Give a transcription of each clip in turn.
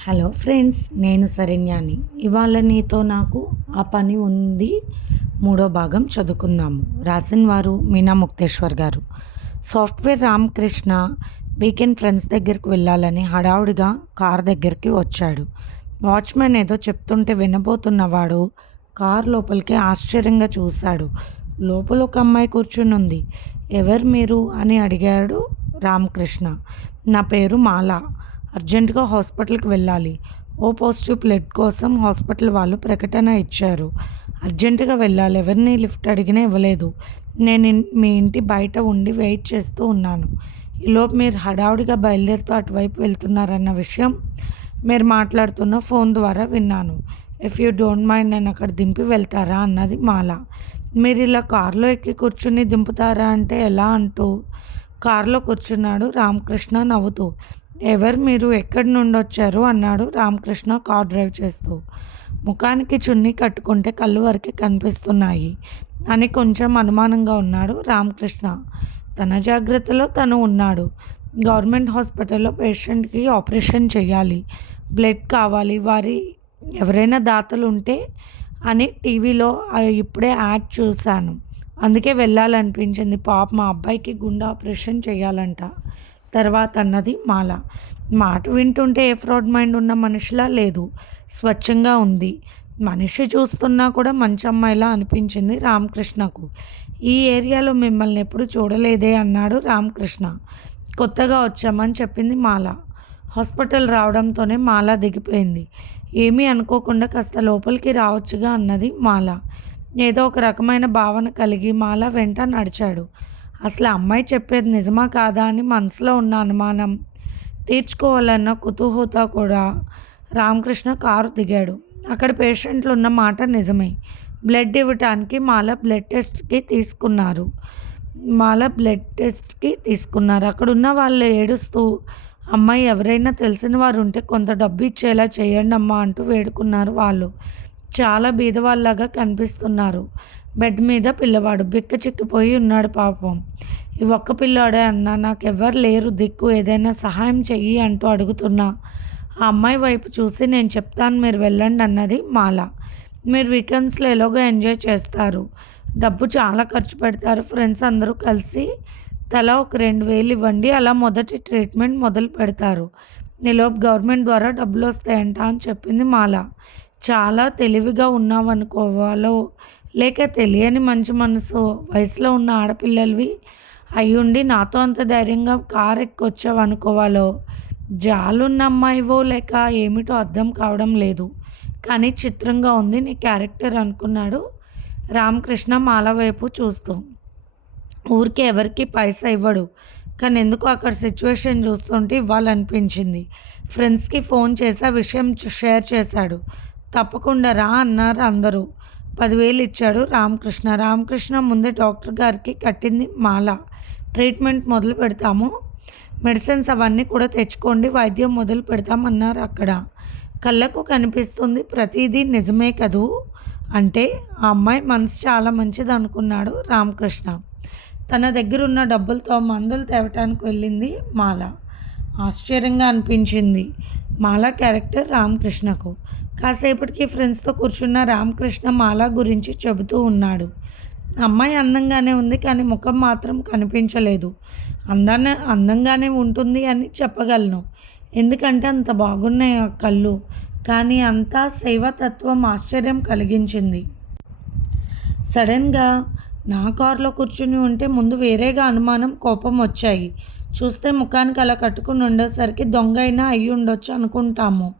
Hello friends నేను శరణ్యాని. ఇవాళ నీతో నాకు ఆ పని ఉంది. మూడో భాగం చదువుకుందాము. రాసిన వారు మీనా ముక్తేశ్వర్ గారు. సాఫ్ట్వేర్ రామకృష్ణ వీకెండ్ ఫ్రెండ్స్ దగ్గరికి వెళ్ళాలని హడావుడిగా కార్ దగ్గరికి వచ్చాడు. వాచ్మెన్ ఏదో చెప్తుంటే వినబోతున్నవాడు కార్ లోపలికి ఆశ్చర్యంగా చూశాడు. లోపల ఒక అమ్మాయి కూర్చుని ఉంది. ఎవరు మీరు? అని అడిగాడు రామకృష్ణ. నా పేరు మాల. అర్జెంటుగా హాస్పిటల్కి వెళ్ళాలి. ఓ పాజిటివ్ బ్లడ్ కోసం హాస్పిటల్ వాళ్ళు ప్రకటన ఇచ్చారు. అర్జెంటుగా వెళ్ళాలి. ఎవరిని లిఫ్ట్ అడిగినా ఇవ్వలేదు. నేను మీ ఇంటి బయట ఉండి వెయిట్ చేస్తూ ఉన్నాను. ఈలోపు మీరు హడావుడిగా బయలుదేరుతూ అటువైపు వెళ్తున్నారన్న విషయం మీరు మాట్లాడుతున్న ఫోన్ ద్వారా విన్నాను. ఇఫ్ యూ డోంట్ మైండ్ నేను అక్కడ దింపి వెళ్తారా? అన్నది మాల. మీరు ఇలా కారులో ఎక్కి కూర్చుని దింపుతారా? అంటే ఎలా అంటూ? కారులో కూర్చున్నాడు రామకృష్ణ నవ్వుతూ. ఎవరు మీరు ఎక్కడి నుండి వచ్చారు అన్నాడు రామకృష్ణ కార్ డ్రైవ్ చేస్తూ. ముఖానికి చున్నీ కట్టుకుంటే కళ్ళు వరకు కనిపిస్తున్నాయి అని కొంచెం అనుమానంగా ఉన్నాడు రామకృష్ణ. తన జాగ్రత్తలో తను ఉన్నాడు. గవర్నమెంట్ హాస్పిటల్లో పేషెంట్కి ఆపరేషన్ చేయాలి. బ్లడ్ కావాలి. వారి ఎవరైనా దాతలు ఉంటే అని టీవీలో ఇప్పుడే యాడ్ చూశాను. అందుకే వెళ్ళాలనిపించింది. పాప మా అబ్బాయికి గుండె ఆపరేషన్ చేయాలంట. తర్వాత అన్నది మాల. మాట వింటుంటే ఏ ఫ్రాడ్ మైండ్ ఉన్న మనిషిలా లేదు. స్వచ్ఛంగా ఉంది. మనిషి చూస్తున్నా కూడా మంచి అమ్మాయిలా అనిపించింది రామకృష్ణకు. ఈ ఏరియాలో మిమ్మల్ని ఎప్పుడు చూడలేదే అన్నాడు రామకృష్ణ. కొత్తగా వచ్చామని చెప్పింది మాల. హాస్పిటల్ రావడంతోనే మాల దిగిపోయింది. ఏమీ అనుకోకుండా కాస్త లోపలికి రావచ్చుగా అన్నది మాల. ఏదో ఒక రకమైన భావన కలిగి మాల వెంట నడిచాడు. అసలు అమ్మాయి చెప్పేది నిజమా కాదా అని మనసులో ఉన్న అనుమానం. తీర్చుకోవాలన్న కుతూహత కూడా రామకృష్ణ కారు దిగాడు. అక్కడ పేషెంట్లు ఉన్న మాట నిజమే. బ్లడ్ ఇవ్వటానికి మాల బ్లడ్ టెస్ట్కి తీసుకున్నారు. మాల బ్లడ్ టెస్ట్కి తీసుకున్నారు. అక్కడ ఉన్న వాళ్ళు ఏడుస్తూ అమ్మాయి ఎవరైనా తెలిసిన వారు ఉంటే కొంత డబ్బు ఇచ్చేలా చేయండి అమ్మా అంటూ వేడుకున్నారు వాళ్ళు. చాలా బీదవాళ్ళలాగా కనిపిస్తున్నారు. బెడ్ మీద పిల్లవాడు బిక్క చిక్కిపోయి ఉన్నాడు పాపం. ఈ ఒక్క పిల్లాడే అన్న నాకు ఎవ్వరు లేరు దిక్కు ఏదైనా సహాయం చెయ్యి అంటూ అడుగుతున్నా. ఆ అమ్మాయి వైపు చూసి నేను చెప్తాను మీరు వెళ్ళండి అన్నది మాల. మీరు వీకెండ్స్లో ఎలాగో ఎంజాయ్ చేస్తారు. డబ్బు చాలా ఖర్చు పెడతారు. ఫ్రెండ్స్ అందరూ కలిసి తలా ఒక రెండు వేలు ఇవ్వండి అలా మొదటి ట్రీట్మెంట్ మొదలు పెడతారు. ఈలోపు గవర్నమెంట్ ద్వారా డబ్బులు వస్తాయంట అని చెప్పింది మాల. చాలా తెలివిగా ఉన్నావనుకోవాలో లేక తెలియని మంచి మనసు వయసులో ఉన్న ఆడపిల్లలవి అయ్యుండి నాతో అంత ధైర్యంగా కారు ఎక్కొచ్చావు అనుకోవాలో జాలున్న అమ్మాయివో లేక ఏమిటో అర్థం కావడం లేదు. కానీ చిత్రంగా ఉంది నీ క్యారెక్టర్ అనుకున్నాడు రామకృష్ణ మాల వైపు చూస్తూ. ఊరికి ఎవరికి పైసా ఇవ్వడు. కానీ ఎందుకు అక్కడ సిచ్యువేషన్ చూస్తుంటే ఇవ్వాలనిపించింది. ఫ్రెండ్స్కి ఫోన్ చేసి ఆ విషయం షేర్ చేశాడు. తప్పకుండా రా అన్నారు అందరూ. పదివేలు ఇచ్చాడు రామకృష్ణ. రామకృష్ణ ముందే డాక్టర్ గారికి కట్టింది మాల. ట్రీట్మెంట్ మొదలు పెడతాము. మెడిసిన్స్ అవన్నీ కూడా తెచ్చుకోండి వైద్యం మొదలు పెడతామన్నారు అక్కడ. కళ్ళకు కనిపిస్తుంది ప్రతిదీ నిజమే కదూ? అంటే ఆ అమ్మాయి మనసు చాలా మంచిది అనుకున్నాడు రామకృష్ణ. తన దగ్గర ఉన్న డబ్బులతో మందులు తేవటానికి వెళ్ళింది మాల. ఆశ్చర్యంగా అనిపించింది. మాల క్యారెక్టర్ రామకృష్ణకు. కాసేపటికి ఫ్రెండ్స్తో కూర్చున్న రామకృష్ణ మాల గురించి చెబుతూ ఉన్నాడు. అమ్మాయి అందంగానే ఉంది కానీ ముఖం మాత్రం కనిపించలేదు. అందాన్ని అందంగానే ఉంటుంది అని చెప్పగలను. ఎందుకంటే అంత బాగున్నాయి ఆ కళ్ళు. కానీ అంతా శైవతత్వం ఆశ్చర్యం కలిగించింది. సడన్గా నా కారులో కూర్చుని ఉంటే ముందు వేరేగా అనుమానం కోపం వచ్చాయి. చూస్తే ముఖానికి అలా కట్టుకుని ఉండేసరికి దొంగ అయినా అయి ఉండొచ్చు అనుకుంటాము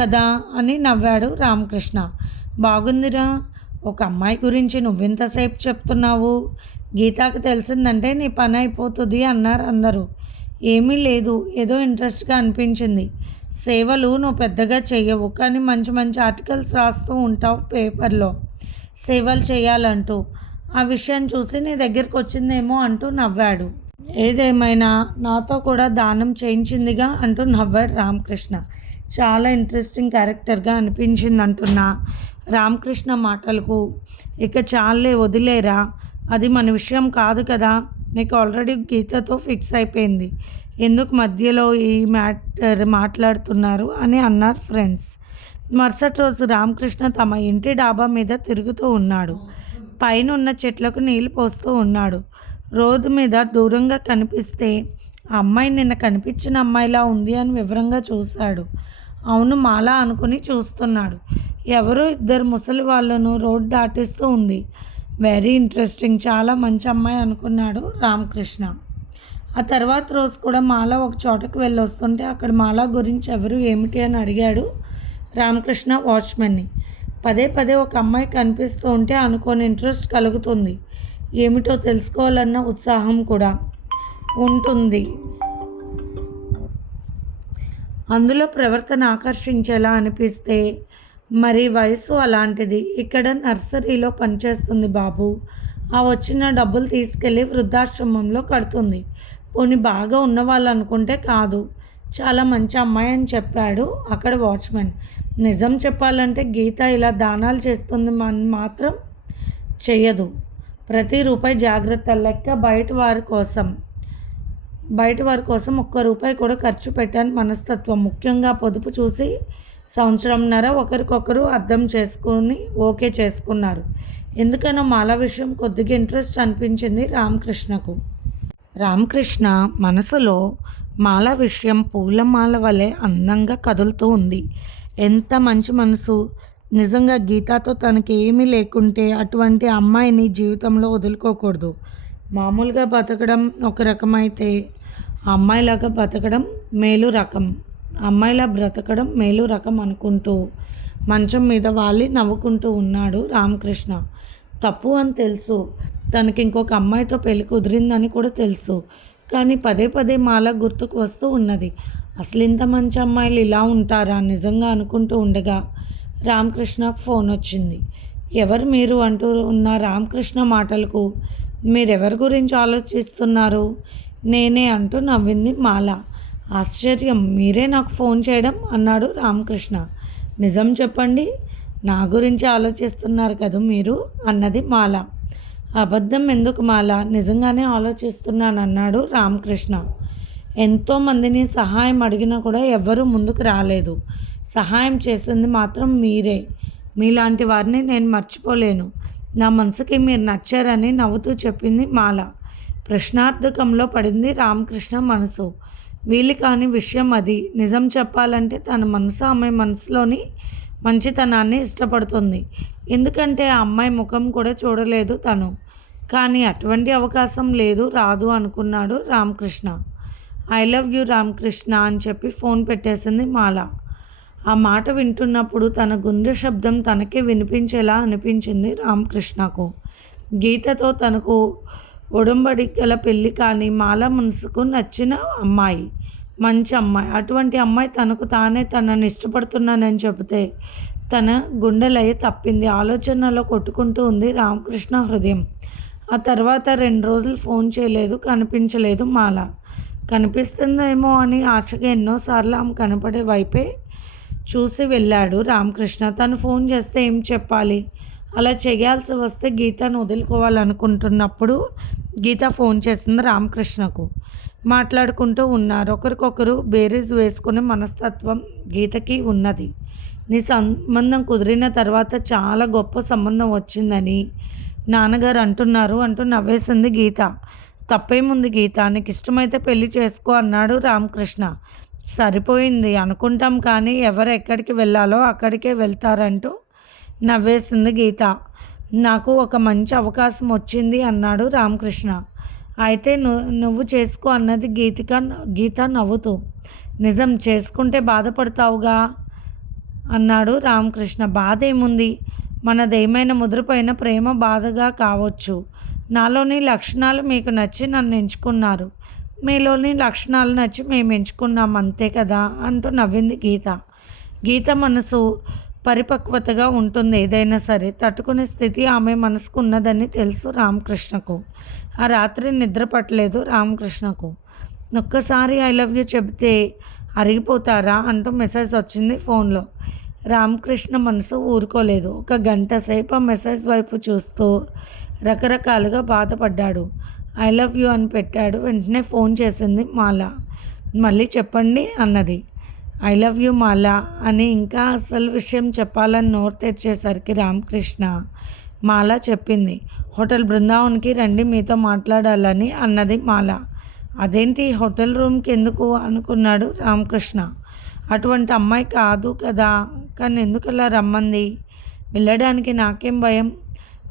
కదా అని నవ్వాడు రామకృష్ణ. బాగుందిరా ఒక అమ్మాయి గురించి నువ్వెంతసేపు చెప్తున్నావు? గీతాకు తెలిసిందంటే నీ పని అయిపోతుంది అన్నారు అందరూ. ఏమీ లేదు ఏదో ఇంట్రెస్ట్గా అనిపించింది. సేవలు నువ్వు పెద్దగా చేయవు కానీ మంచి మంచి ఆర్టికల్స్ రాస్తూ ఉంటావు పేపర్లో. సేవలు చేయాలంటూ. ఆ విషయం చూసి నీ దగ్గరికి వచ్చిందేమో అంటూ నవ్వాడు. ఏదేమైనా నాతో కూడా దానం చేయించిందిగా అంటూ నవ్వాడు రామకృష్ణ. చాలా ఇంట్రెస్టింగ్ క్యారెక్టర్గా అనిపించింది అంటున్నా రామకృష్ణ మాటలకు. ఇక చాలే వదిలేరా? అది మన విషయం కాదు కదా? నీకు ఆల్రెడీ గీతతో ఫిక్స్ అయిపోయింది. ఎందుకు మధ్యలో ఈ మ్యాటర్ మాట్లాడుతున్నారు అని అన్నారు ఫ్రెండ్స్ మరుసటి రోజు రామకృష్ణ తమ ఇంటి డాబా మీద తిరుగుతూ ఉన్నాడు. పైన ఉన్న చెట్లకు నీళ్ళు పోస్తూ ఉన్నాడు. రోడ్డు మీద దూరంగా కనిపిస్తే ఆ అమ్మాయి నిన్న కనిపించిన అమ్మాయిలా ఉంది అని వివరంగా చూశాడు. అవును మాలా అనుకుని చూస్తున్నాడు. ఎవరో ఇద్దరు ముసలి వాళ్ళను రోడ్ దాటిస్తూ ఉంది. వెరీ ఇంట్రెస్టింగ్ చాలా మంచి అమ్మాయి అనుకున్నాడు రామకృష్ణ. ఆ తర్వాత రోజు కూడా మాల ఒక చోటకు వెళ్ళి వస్తుంటే అక్కడ మాల గురించి ఎవరు ఏమిటి అని అడిగాడు రామకృష్ణ వాచ్మెన్ని. పదే పదే ఒక అమ్మాయి కనిపిస్తూ ఉంటే అనుకోని ఇంట్రెస్ట్ కలుగుతుంది. ఏమిటో తెలుసుకోవాలన్న ఉత్సాహం కూడా ఉంటుంది. అందులో ప్రవర్తన ఆకర్షించేలా అనిపిస్తే మరి వయసు అలాంటిది. ఇక్కడ నర్సరీలో పనిచేస్తుంది బాబు. ఆ వచ్చిన డబ్బులు తీసుకెళ్ళి వృద్ధాశ్రమంలో కడుతుంది. పోనీ బాగా ఉన్న వాళ్ళు అనుకుంటే కాదు. చాలా మంచి అమ్మాయి అని చెప్పాడు అక్కడ వాచ్మెన్. నిజం చెప్పాలంటే గీత ఇలా దానాలు చేస్తుంది మాత్రం చెయ్యదు. ప్రతి రూపాయి జాగ్రత్త లెక్క బయట వారి కోసం. బయట వారి కోసం ఒక్క రూపాయి కూడా ఖర్చు పెట్టాను మనస్తత్వం. ముఖ్యంగా పొదుపు చూసి సంవత్సరంన్నర ఒకరికొకరు అర్థం చేసుకొని ఓకే చేసుకున్నారు. ఎందుకనో మాల విషయం కొద్దిగా ఇంట్రెస్ట్ అనిపించింది రామకృష్ణకు. రామకృష్ణ మనసులో మాల విషయం పూలమాల వలె అందంగా కదులుతూ ఉంది. ఎంత మంచి మనసు. నిజంగా గీతాతో తనకి ఏమీ లేకుంటే అటువంటి అమ్మాయిని జీవితంలో వదులుకోకూడదు. మామూలుగా బతకడం ఒక రకమైతే అమ్మాయిలాగా బతకడం మేలు రకం. అమ్మాయిలా బ్రతకడం మేలు రకం అనుకుంటూ మంచం మీద వాలి నవ్వుకుంటూ ఉన్నాడు రామకృష్ణ. తప్పు అని తెలుసు. తనకి ఇంకొక అమ్మాయితో పెళ్ళి కుదిరిందని కూడా తెలుసు. కానీ పదే పదే మాల గుర్తుకు వస్తూ ఉన్నది. అసలు ఇంత మంచి అమ్మాయిలు ఇలా ఉంటారా? నిజంగా అనుకుంటూ ఉండగా రామకృష్ణకు ఫోన్ వచ్చింది. ఎవరు మీరు అంటూ ఉన్న రామకృష్ణ మాటలకు మీరెవరి గురించి ఆలోచిస్తున్నారు? నేనే అంటూ నవ్వింది మాల. ఆశ్చర్యం మీరే నాకు ఫోన్ చేయడం అన్నాడు రామకృష్ణ. నిజం చెప్పండి నా గురించి ఆలోచిస్తున్నారు కదా మీరు? అన్నది మాల. అబద్ధం ఎందుకు మాల? నిజంగానే ఆలోచిస్తున్నాను అన్నాడు రామకృష్ణ ఎంతోమందిని సహాయం అడిగినా కూడా ఎవ్వరూ ముందుకు రాలేదు. సహాయం చేసింది మాత్రం మీరే. మీలాంటి వారిని నేను మర్చిపోలేను. నా మనసుకి మీరు నచ్చారని నవ్వుతూ చెప్పింది మాల. ప్రశ్నార్థకంలో పడింది రామకృష్ణ మనసు. వీలు కాని విషయం అది. నిజం చెప్పాలంటే తన మనసు ఆమె మనసులోని మంచితనాన్ని ఇష్టపడుతుంది. ఎందుకంటే ఆ అమ్మాయి ముఖం కూడా చూడలేదు తను. కానీ అటువంటి అవకాశం లేదు రాదు అనుకున్నాడు Ramakrishna. I love you Ramakrishna అని చెప్పి ఫోన్ పెట్టేసింది మాల. ఆ మాట వింటున్నప్పుడు తన గుండె శబ్దం తనకే వినిపించేలా అనిపించింది రామకృష్ణకు. గీతతో తనకు ఒడంబడికల పెళ్ళి కానీ మాల మనసుకు నచ్చిన అమ్మాయి. మంచి అమ్మాయి. అటువంటి అమ్మాయి తనకు తానే తనని ఇష్టపడుతున్నానని చెబితే తన గుండెలయ్య తప్పింది. ఆలోచనలో కొట్టుకుంటూ ఉంది రామకృష్ణ హృదయం. ఆ తర్వాత రెండు రోజులు ఫోన్ చేయలేదు కనిపించలేదు మాల. కనిపిస్తుందేమో అని ఆశగా ఎన్నోసార్లు ఆమె కనపడే వైపే చూసి వెళ్ళాడు రామకృష్ణ. తను ఫోన్ చేస్తే ఏం చెప్పాలి? అలా చేయాల్సి వస్తే గీతను వదులుకోవాలనుకుంటున్నప్పుడు గీత ఫోన్ చేసింది రామకృష్ణకు. మాట్లాడుకుంటూ ఉన్నారు. ఒకరికొకరు బేరీజ్ వేసుకునే మనస్తత్వం గీతకి ఉన్నది. నీ సంబంధం కుదిరిన తర్వాత చాలా గొప్ప సంబంధం వచ్చిందని నాన్నగారు అంటున్నారు అంటూ నవ్వేసింది గీత. తప్పేముంది గీత? నీకు ఇష్టమైతే పెళ్ళి చేసుకో అన్నాడు రామకృష్ణ. సరిపోయింది అనుకుంటాం కానీ ఎవరు ఎక్కడికి వెళ్ళాలో అక్కడికే వెళ్తారంటూ నవ్వేసింది గీత. నాకు ఒక మంచి అవకాశం వచ్చింది అన్నాడు రామకృష్ణ. అయితే నువ్వు నువ్వు చేసుకో అన్నది గీతిక గీత నవ్వుతూ. నిజం చేసుకుంటే బాధపడతావుగా? అన్నాడు రామకృష్ణ. బాధ ఏముంది మనదేమైనా ముద్రపోయిన ప్రేమ బాధగా కావచ్చు. నాలోని లక్షణాలు మీకు నచ్చి నన్ను ఎంచుకున్నారు. మీలోని లక్షణాలు నచ్చి మేము ఎంచుకున్నాం అంతే కదా? అంటూ నవ్వింది గీత. గీత మనసు పరిపక్వతగా ఉంటుంది. ఏదైనా సరే తట్టుకునే స్థితి ఆమె మనసుకు ఉన్నదని తెలుసు రామకృష్ణకు. ఆ రాత్రి నిద్ర పట్టలేదు రామకృష్ణకు. ఒక్కసారి ఐ లవ్ యూ చెబితే అరిగిపోతారా? అంటూ మెసేజ్ వచ్చింది ఫోన్లో. రామకృష్ణ మనసు ఊరుకోలేదు. ఒక గంట సేపు ఆ మెసేజ్ వైపు చూస్తూ రకరకాలుగా బాధపడ్డాడు. ఐ లవ్ యూ అని పెట్టాడు. వెంటనే ఫోన్ చేసింది మాల. మళ్ళీ చెప్పండి అన్నది. ఐ లవ్ యూ మాల అని ఇంకా అసలు విషయం చెప్పాలని నోరు తెచ్చేసరికి రామకృష్ణ మాల చెప్పింది. హోటల్ బృందావన్కి రండి మీతో మాట్లాడాలని అన్నది మాల. అదేంటి హోటల్ రూమ్కి ఎందుకు అనుకున్నాడు రామకృష్ణ. అటువంటి అమ్మాయి కాదు కదా కానీ ఎందుకు అలా రమ్మంది? వెళ్ళడానికి నాకేం భయం?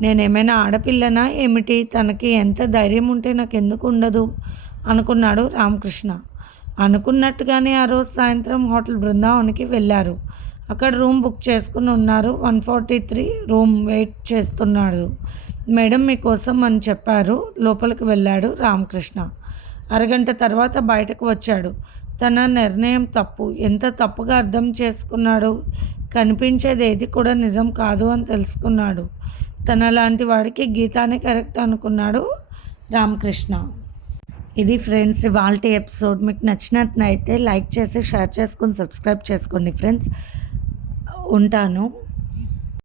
నేనేమైనా ఆడపిల్లనా? ఏమిటి? తనకి ఎంత ధైర్యం ఉంటే నాకు ఎందుకు ఉండదు? అనుకున్నాడు రామకృష్ణ. అనుకున్నట్టుగానే ఆ రోజు సాయంత్రం హోటల్ బృందావనికి వెళ్ళారు. అక్కడ రూమ్ బుక్ చేసుకుని ఉన్నారు. One forty three room wait చేస్తున్నాడు. మేడం మీకోసం అని చెప్పారు. లోపలికి వెళ్ళాడు రామకృష్ణ. అరగంట తర్వాత బయటకు వచ్చాడు. తన నిర్ణయం తప్పు. ఎంత తప్పుగా అర్థం చేసుకున్నాడు? కనిపించేది ఏది కూడా నిజం కాదు అని తెలుసుకున్నాడు. తన లాంటి వాడికి గీతానే కరెక్ట్ అనుకున్నాడు రామకృష్ణ. ఇది ఫ్రెండ్స్ వాళ్ళ ఎపిసోడ్. మీకు నచ్చినట్లయితే లైక్ చేసి షేర్ చేసుకొని సబ్స్క్రైబ్ చేసుకోండి ఫ్రెండ్స్. ఉంటాను.